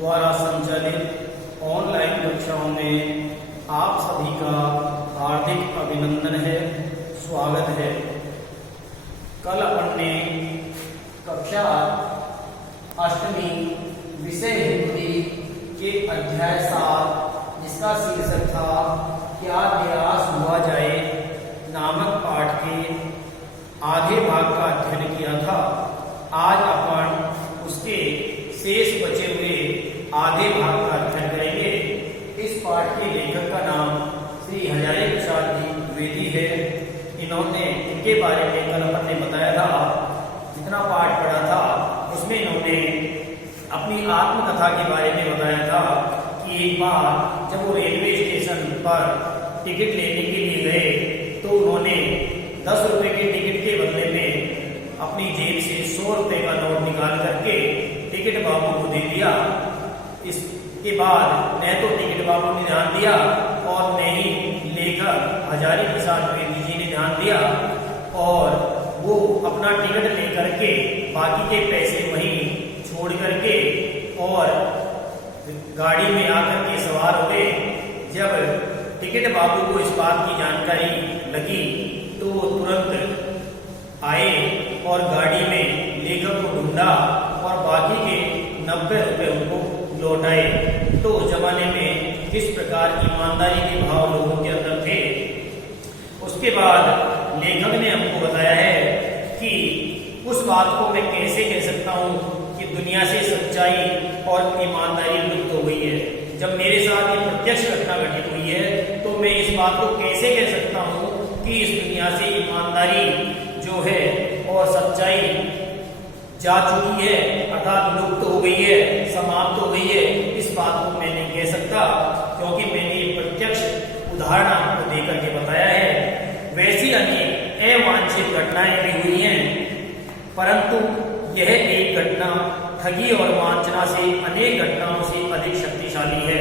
द्वारा संचालित ऑनलाइन कक्षाओं में आप सभी का हार्दिक अभिनंदन है, स्वागत है। कल अपन ने कक्षा अष्टमी विषय हिंदी के अध्याय 7 जिसका शीर्षक था क्या निराश हुआ जाए नामक पाठ के आधे भाग का अध्ययन किया था। आज अपन उसके शेष बचे हुए आधे भाग का अध्ययन करेंगे। इस पाठ के लेखक का नाम श्री हजारी प्रसाद जी द्विवेदी है। इनके बारे में कल अपन ने बताया था, जितना पाठ पढ़ा था उसमें इन्होंने अपनी आत्मकथा के बारे में बताया था कि एक बार जब वो रेलवे स्टेशन पर टिकट लेने के लिए गए तो उन्होंने 10 रुपए के टिकट के बदले में अपनी जेब से 100 रुपए का नोट निकाल करके टिकट बाबू को दे दिया। इसके बाद न तो टिकट बाबू ने ध्यान दिया और न ही लेखक हजारी प्रसाद द्विवेदी जी ने ध्यान दिया, और वो अपना टिकट लेकर के बाकी के पैसे वहीं छोड़ करके और गाड़ी में आकर के सवार हुए। जब टिकट बाबू को इस बात की जानकारी लगी तो वो तुरंत आए और गाड़ी में लेखक को ढूंढा और बाकी के 90 रुपए उनको लौटाए। तो उस जमाने में किस प्रकार ईमानदारी के भाव लोगों के अंदर थे, उसके बाद लेखक ने हमको बताया है कि उस बात को मैं कैसे कह सकता हूँ कि दुनिया से सच्चाई और ईमानदारी लुप्त हो गई है। जब मेरे साथ ये प्रत्यक्ष घटना घटित हुई है तो मैं इस बात को कैसे कह सकता हूँ कि इस दुनिया से ईमानदारी जो है और सच्चाई जा चुकी है, अर्थात लुप्त हो गई है, समाप्त हो गई है। इस बात को मैं नहीं कह सकता क्योंकि मैंने ये प्रत्यक्ष उदाहरण आपको देकर के बताया है। वैसी अनेक अवांछित घटनाएं भी हुई हैं, परंतु यह एक घटना ठगी और वांछना से अनेक घटनाओं से अधिक शक्तिशाली है।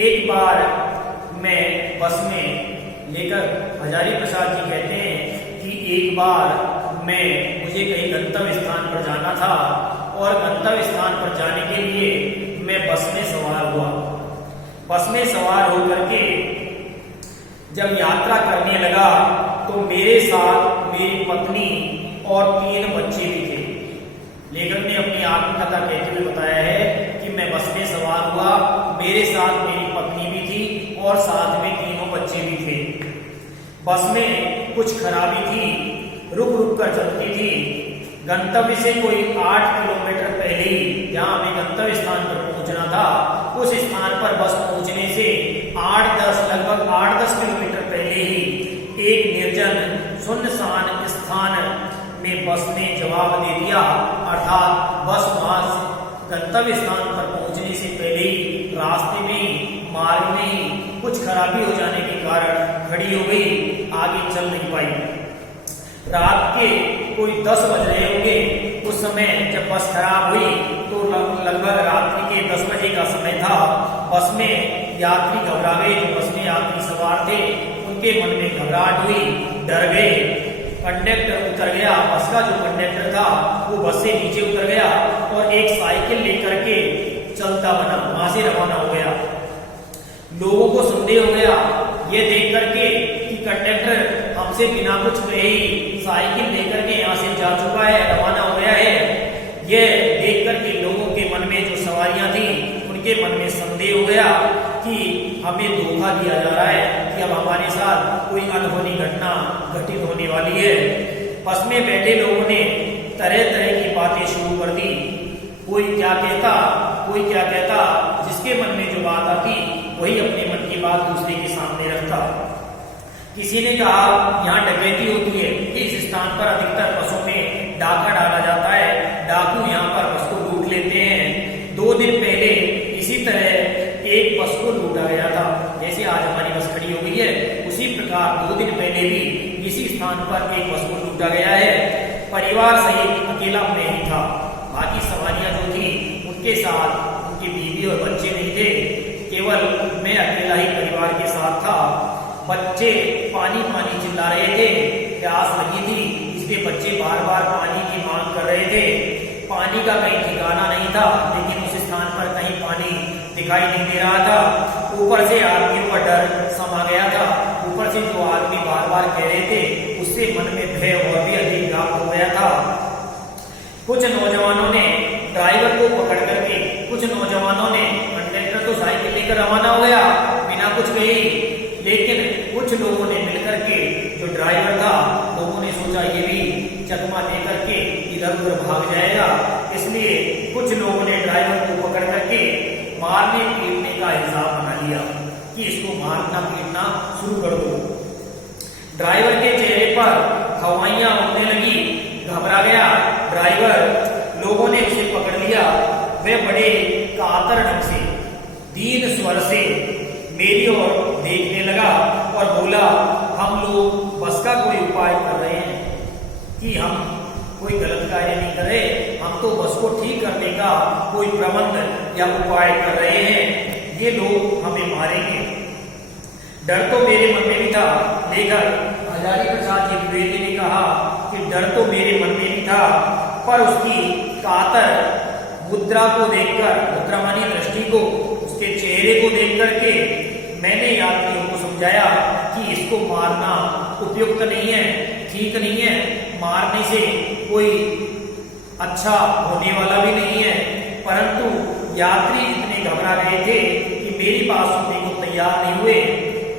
एक बार मैं बस में लेकर हजारी प्रसाद जी कहते हैं कि एक बार मुझे कहीं गंतव्य स्थान पर जाना था और गंतव्य स्थान पर जाने के लिए मैं बस में सवार हुआ। बस में सवार होकर के जब यात्रा करने लगा तो मेरे साथ मेरी पत्नी और 3 बच्चे भी थे। लेखक ने अपनी आत्मकथा कहते हुए बताया है कि मैं बस में सवार हुआ, मेरे साथ मेरी पत्नी भी थी और साथ में 3 बच्चे भी थे। बस में कुछ खराबी थी, रुक रुक कर चलती थी। गंतव्य से कोई 8 किलोमीटर पहले ही जहां हमें गंतव्य स्थान पर पहुंचना था, उस स्थान पर बस पहुंचने से लगभग 8-10 किलोमीटर पहले ही एक निर्जन सुनसान स्थान में बस ने जवाब दे दिया। अर्थात बस वहां गंतव्य स्थान पर पहुंचने से पहले ही रास्ते में ही, मार्ग में ही कुछ खराबी हो जाने के कारण खड़ी हो गई, आगे चल नहीं पाई। रात के कोई 10 बज रहे होंगे उस समय जब बस खराब हुई तो लगभग रात्रि के 10 बजे का समय था। बस में यात्री घबरा गए, जो बस में यात्री सवार थे उनके मन में घबराहट हुई, डर गए। कंडक्टर उतर गया, बस का जो कंडक्टर था वो बस से नीचे उतर गया और एक साइकिल लेकर के चलता बना, वहां से रवाना हो गया। लोगों को संदेह हो गया ये देख करके कि कंडक्टर हमसे बिना कुछ कहे ही साइकिल लेकर के यहाँ से जा चुका है, रवाना हो गया है। ये देख करके लोगों के मन में जो सवारियां थी उनके मन में संदेह हो गया कि हमें धोखा दिया जा रहा है, कि अब हमारे साथ कोई अनहोनी घटना घटित होने वाली है। बस में बैठे लोगों ने तरह तरह की बातें शुरू कर दी। कोई क्या कहता, कोई क्या कहता, जिसके मन में जो बात आती वही अपने मन की बात दूसरे के सामने रखता। किसी ने कहा यहाँ डकैती होती है, इस स्थान पर अधिकतर बसों में डाका डाला जाता है, डाकू यहाँ पर बस को लूट लेते हैं। 2 दिन पहले इसी तरह एक बस को लूटा गया था, जैसे आज हमारी बस खड़ी हो गई है उसी प्रकार 2 दिन पहले भी इसी स्थान पर एक बस को लूटा गया है। परिवार सहित अकेला मैं ही था, बाकी सवारियां जो थी उनके साथ उनकी बीवी और बच्चे नहीं थे, केवल मैं अकेला ही परिवार के साथ था। बच्चे पानी पानी चिल्ला रहे थे, प्यास लगी थी इसलिए बच्चे बार बार पानी की मांग कर रहे थे। पानी का कहीं ठिकाना नहीं था, लेकिन उस स्थान पर कहीं दिखाई नहीं दे रहा था। ऊपर से आदमियों का डर समा गया था। ऊपर से जो आदमी बार बार कह रहे थे उससे मन में भय और भी अधिक व्याप्त हो गया था। कुछ नौजवानों ने ड्राइवर को पकड़ करके, कुछ नौजवानों ने, कंडक्टर तो साइकिल लेकर रवाना हो गया बिना कुछ कहे, लेकिन कुछ लोगों ने मिलकर के, जो ड्राइवर था, लोगों ने सोचा ये भी चकमा दे करके इधर उधर भाग जाएगा, इसलिए कुछ लोगों ने ड्राइवर को पकड़ करके मारने पीटने का हिसाब बना लिया कि इसको मारना पीटना शुरू कर दो। ड्राइवर के चेहरे पर हवाइयां उड़ने लगी, घबरा गया ड्राइवर। लोगों ने उसे पकड़ लिया। वह बड़े कातर ढंग से, दीन स्वर से मेरी ओर देखने लगा और बोला, हम लोग बस का कोई उपाय कर रहे हैं कि हम कोई गलत कार्य नहीं कर रहे, हम तो बस को ठीक करने का कोई प्रबंध या उपाय कर रहे हैं, ये लोग हमें मारेंगे। डर तो मेरे मन में भी था, लेकिन हजारी प्रसाद जी द्विवेदी ने कहा कि डर तो मेरे मन में भी था, पर उसकी कातर मुद्रा को देखकर, मुद्रा मानी दृष्टि को, उसके चेहरे को देख करके मैंने यात्रियों को समझाया कि इसको मारना उपयुक्त नहीं है, ठीक नहीं है, मारने से कोई अच्छा होने वाला भी नहीं है। परंतु यात्री इतने घबरा गए थे कि मेरी बात सुनने को तैयार नहीं हुए।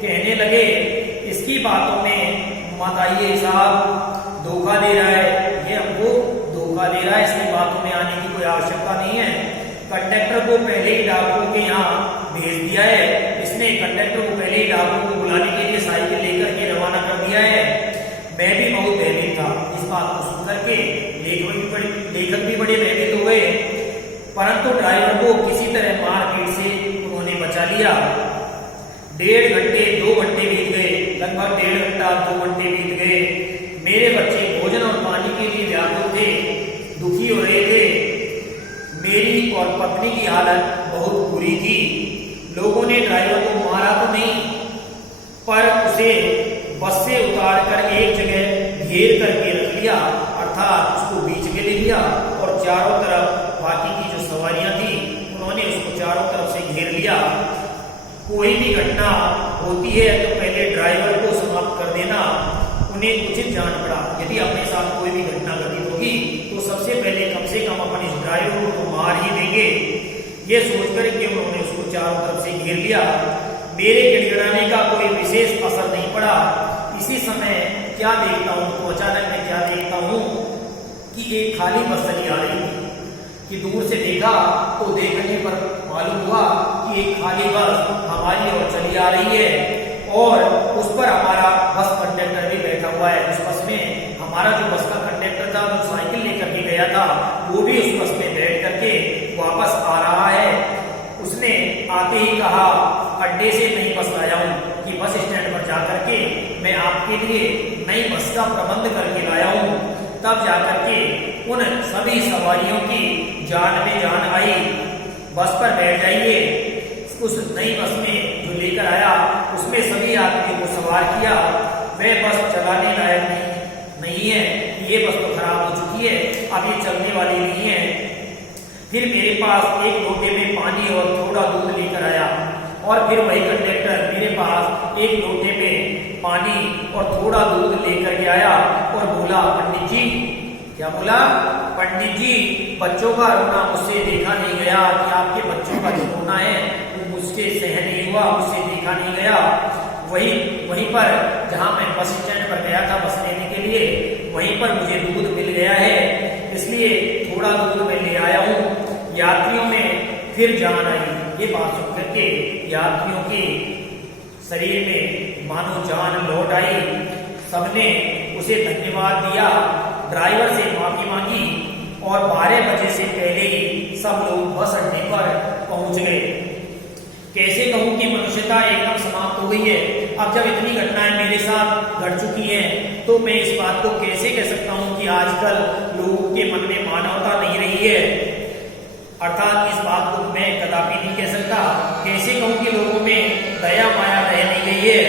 कहने लगे, इसकी बातों में मत आइए साहब, धोखा दे रहा है, ये हमको धोखा दे रहा है, इसकी बातों में आने की कोई आवश्यकता नहीं है। कंडक्टर को पहले ही डाकुओं के यहाँ भेज दिया है, इसने कंडक्टर को पहले ही डाकुओं को बुलाने के लिए साइकिल लेकर के रवाना कर दिया है। मैं भी बहुत भयभीत था इस बात को सुनकर के, लेखक भी बड़े भयभीत हो गए, परंतु ड्राइवर को किसी तरह मारपीट से उन्होंने बचा लिया। 1.5 घंटे 2 घंटे बीत गए, लगभग 1.5 घंटा 2 घंटे बीत गए। मेरे बच्चे भोजन और पानी के लिए व्याकुल थे, दुखी हो रहे थे। मेरी और पत्नी की हालत बहुत बुरी थी। लोगों ने ड्राइवर को मारा तो नहीं, पर उसे बस से उतार कर एक जगह घेर करके रख लिया, अर्थात उसको बीच में ले लिया और चारों तरफ बाकी की जो सवारियां थी उन्होंने उसको चारों तरफ से घेर लिया। कोई भी घटना होती है तो पहले ड्राइवर को समाप्त कर देना उन्हें उचित जान पड़ा। यदि अपने साथ कोई भी घटना घटित होगी तो सबसे पहले कम से कम अपन इस ड्राइवर को मार ही देंगे, ये सोचकर कि उन्होंने उसको चारों तरफ से घेर लिया। मेरे गिड़गिड़ाने का कोई विशेष असर नहीं पड़ा। इसी समय क्या देखता हूं तो अचानक मैं क्या देखता हूं कि एक खाली बस चली आ रही थी, कि दूर से देखा तो देखने पर मालूम हुआ कि एक खाली बस हमारी ओर चली आ रही है और उस पर हमारा बस कंडक्टर भी बैठा हुआ है। उस बस में हमारा जो बस का कंडक्टर था, जो साइकिल लेकर के गया था, वो भी उस बस में बैठ करके वापस आ रहा है। उसने आते ही कहा, अड्डे से नई बस लाया हूँ कि बस स्टैंड पर जाकर के मैं आपके लिए नई बस का प्रबंध करके लाया हूँ। तब जाकर के उन सभी सवारियों की जान में जान आई। बस पर बैठ जाइए। उस नई बस में जो लेकर आया उसमें सभी आदमियों को सवार किया। वह बस चलाने लायक नहीं है, ये बस तो खराब हो चुकी है, अब ये चलने वाली नहीं है। फिर मेरे पास एक लोटे में पानी और थोड़ा दूध लेकर आया और फिर वही कंडक्टर मेरे पास एक लोटे में पानी और थोड़ा दूध लेकर के आया और बोला, पंडित जी, क्या बोला, पंडित जी, बच्चों का रोना मुझसे देखा नहीं गया कि आपके बच्चों का जो रोना है वो मुझसे सहन नहीं हुआ, मुझसे देखा नहीं गया। वहीं पर जहां मैं बस स्टैंड पर गया था बस लेने के लिए, वहीं पर मुझे दूध मिल गया है, इसलिए थोड़ा दूध मैं ले आया हूँ। यात्रियों में फिर जान आई। ये बात सुन करके यात्रियों के शरीर में मानो जान लौट आई। सबने उसे धन्यवाद दिया, ड्राइवर से माफी मांगी और 12 बजे से पहले ही सब लोग बस अड्डे पर पहुंच गए। कैसे कहूं कि मनुष्यता एकदम समाप्त हो गई है। अब जब इतनी घटनाएं मेरे साथ घट चुकी हैं तो मैं इस बात को कैसे कह सकता हूं कि आजकल लोगों के मन में मानवता नहीं रही है, अर्थात इस बात को मैं कदापि नहीं कह सकता। कैसे कहूं कि लोगों में दया माया रह नहीं गई है।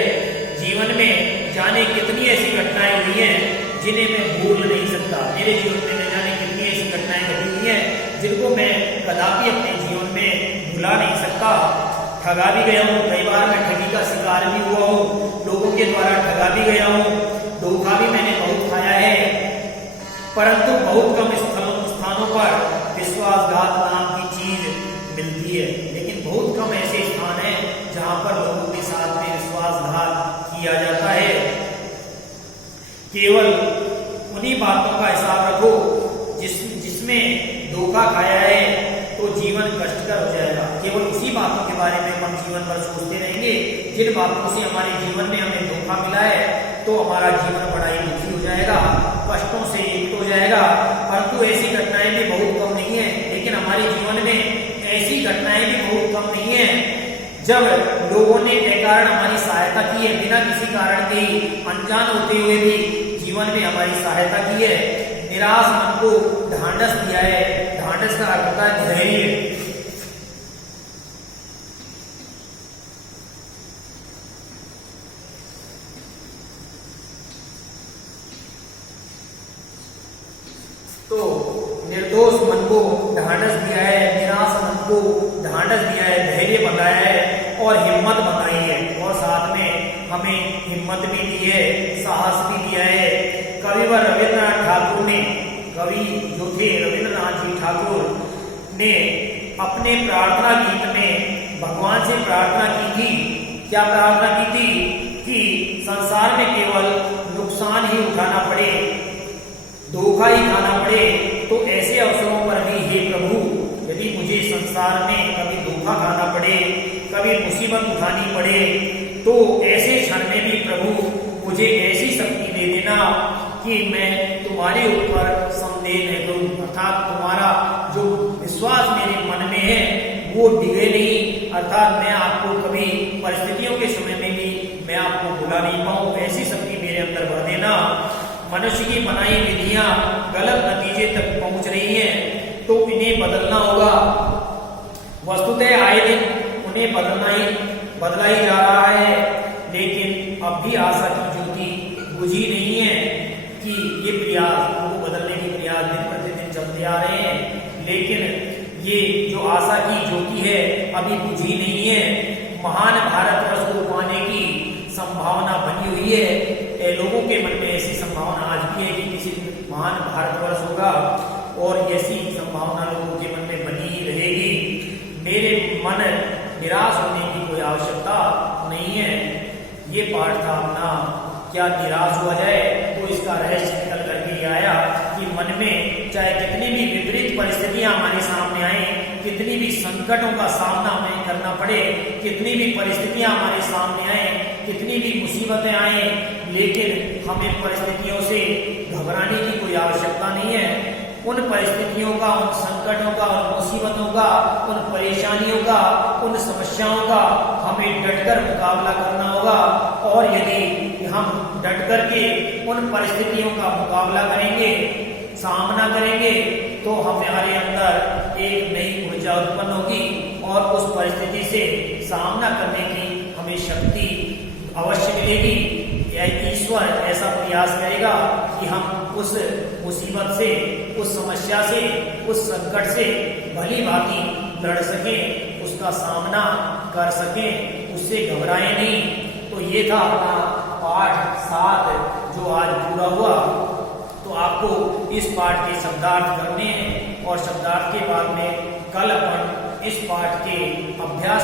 जीवन में जाने कितनी ऐसी घटनाएं हुई हैं जिन्हें मैं भूल नहीं सकता। मेरे जीवन में न जाने कितनी ऐसी घटनाएं घटी हुई हैं जिनको मैं कदापि अपने जीवन में भुला नहीं सकता। ठगा भी गया हूँ, कई बार मैं ठगी का शिकार भी हुआ हूँ, लोगों के द्वारा ठगा भी गया हूँ, धोखा भी मैंने बहुत खाया है, परंतु बहुत कम स्थानों पर विश्वासघात नाम की चीज मिलती है। लेकिन बहुत कम ऐसे स्थान हैं जहां पर लोगों के साथ में विश्वासघात किया जाता है। केवल उन्हीं बातों का हिसाब रखो जिसमें धोखा खाया है तो जीवन कष्टकर हो जाएगा। केवल उसी बातों के बारे में हम जीवन भर सोचते रहेंगे जिन बातों से हमारे जीवन में हमें धोखा मिला है, तो हमारा जीवन बड़ा ही दुखी हो जाएगा, कष्टों से युक्त हो जाएगा। परंतु ऐसी घटनाएं भी बहुत कम नहीं है, लेकिन हमारे जीवन में ऐसी घटनाएं भी बहुत कम नहीं है जब लोगों ने बेकारण हमारी सहायता की है, बिना किसी कारण के अनजान होते हुए भी जीवन में हमारी सहायता की है। निराश मन को ढांढस दिया है। ढांढस का अर्थ होता है धैर्य। तो निर्दोष मन को ढांढस दिया है, निराश मन को ढांढस दिया है, धैर्य बताया है और हिम्मत बताई है, और साथ में हमें हिम्मत भी दी है, साहस भी दिया है। कविवर रविन्द्रनाथ ठाकुर ने, कवि जो थे रविन्द्रनाथ जी ठाकुर ने अपने प्रार्थना गीत में भगवान से प्रार्थना की थी। क्या प्रार्थना की थी? कि संसार में केवल नुकसान ही उठाना पड़े, धोखा ही खाना पड़े, तो ऐसे अवसरों पर भी हे प्रभु, यदि मुझे संसार में कभी धोखा खाना पड़े, कभी मुसीबत उठानी पड़े, तो ऐसे क्षण में भी प्रभु मुझे ऐसी शक्ति दे देना कि मैं तुम्हारे ऊपर संदेह न करूं, अर्थात तुम्हारा जो विश्वास मेरे मन में है वो डिगे नहीं, अर्थात मैं आपको कभी परिस्थितियों के समय में भी मैं आपको भुला नहीं पाऊं, ऐसी शक्ति मेरे अंदर भर देना। मनुष्य की बनाई विधियां गलत नतीजे तक पहुंच रही हैं, तो इन्हें बदलना होगा। वस्तुतः आए दिन उन्हें बदला ही जा रहा है, लेकिन अब भी आशा की ज्योति बुझी नहीं है कि ये प्रयास, उनको बदलने के प्रयास दिन प्रतिदिन चलते आ रहे हैं, लेकिन ये जो आशा की ज्योति है अभी बुझी नहीं है। महान भारतवर्ष को पाने की संभावना बनी हुई है। लोगों के मन में ऐसी संभावना आज भी है कि किसी महान भारतवर्ष होगा, और ऐसी संभावना लोगों के मन में बनी ही रहेगी। मेरे मन निराश होने की कोई आवश्यकता नहीं है। ये पाठ था अपना, क्या निराश हुआ जाए, तो इसका रहस्य निकल करके ये आया कि मन में चाहे कितनी भी विपरीत परिस्थितियां हमारे सामने आए, कितनी भी संकटों का सामना हमें करना पड़े, कितनी भी परिस्थितियां हमारे सामने आए, कितनी भी मुसीबतें आए, लेकिन हमें परिस्थितियों से घबराने की कोई आवश्यकता नहीं है। उन परिस्थितियों का, उन संकटों का, उन मुसीबतों का, उन परेशानियों का, उन समस्याओं का हमें डटकर मुकाबला करना होगा। और यदि हम डट करके उन परिस्थितियों का मुकाबला करेंगे, सामना करेंगे, तो हमारे अंदर एक नई ऊर्जा उत्पन्न होगी और उस परिस्थिति से सामना करने की हमें शक्ति अवश्य मिलेगी। ईश्वर ऐसा प्रयास करेगा कि हम उस मुसीबत से, उस समस्या से, उस संकट से भली भांति लड़ सकें, उसका सामना कर सकें, उससे घबराएं नहीं। तो ये था अपना पाठ 7 जो आज पूरा हुआ। तो आपको इस पाठ के शब्दार्थ करने हैं, और शब्दार्थ के बाद में कल अपन इस पाठ के अभ्यास